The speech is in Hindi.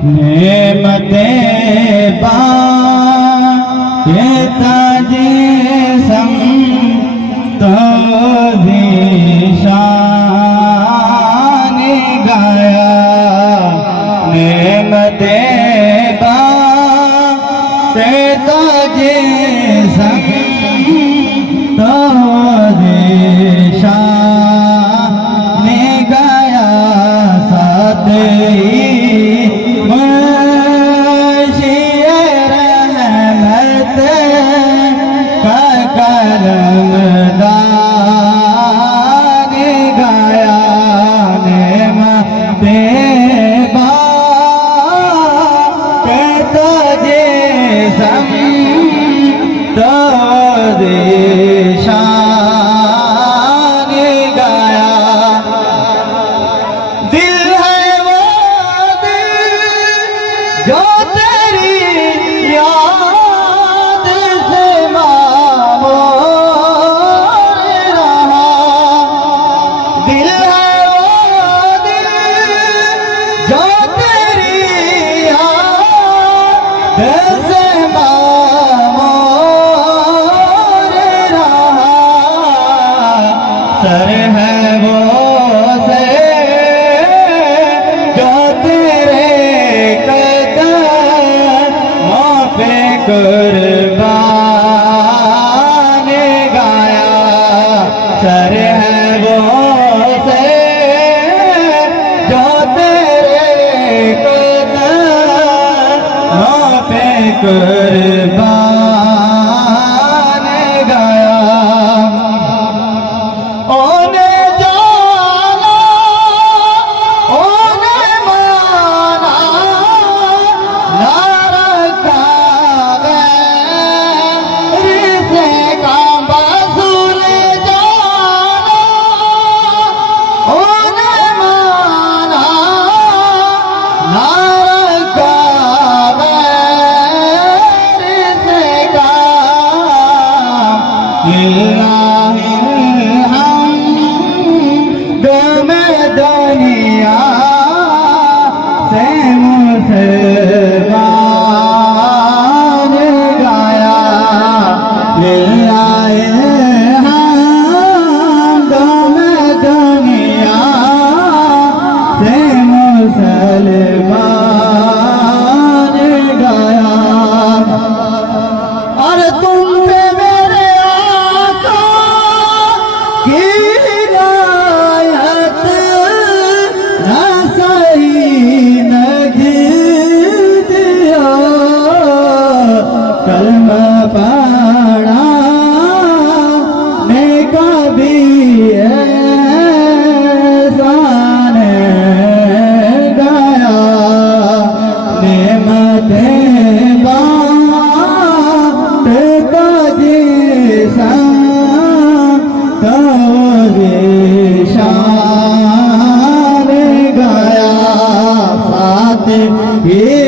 नेमते बा ये ताजे सम तो शान गाया नेमते बा ये ताजे सम तो शान गाया साथ जो तेरी याद से मामोर रहा दिल है वो दिल जो तेरी याद से मामोर रहा सर है वो से जो तेरे कुर्बान गाया सर है वो से जो तेरे कदमों पे कुर्बान गाया ओने जाना ओने माना दुनिया से मुसलमान गाया लिल्लाहि दुनिया से मुसलमान गाया और तुम पे मेरे आका की कलमा पढ़ा मैं कभी एहसान गाया नेमते बात का शान गाया साथ ये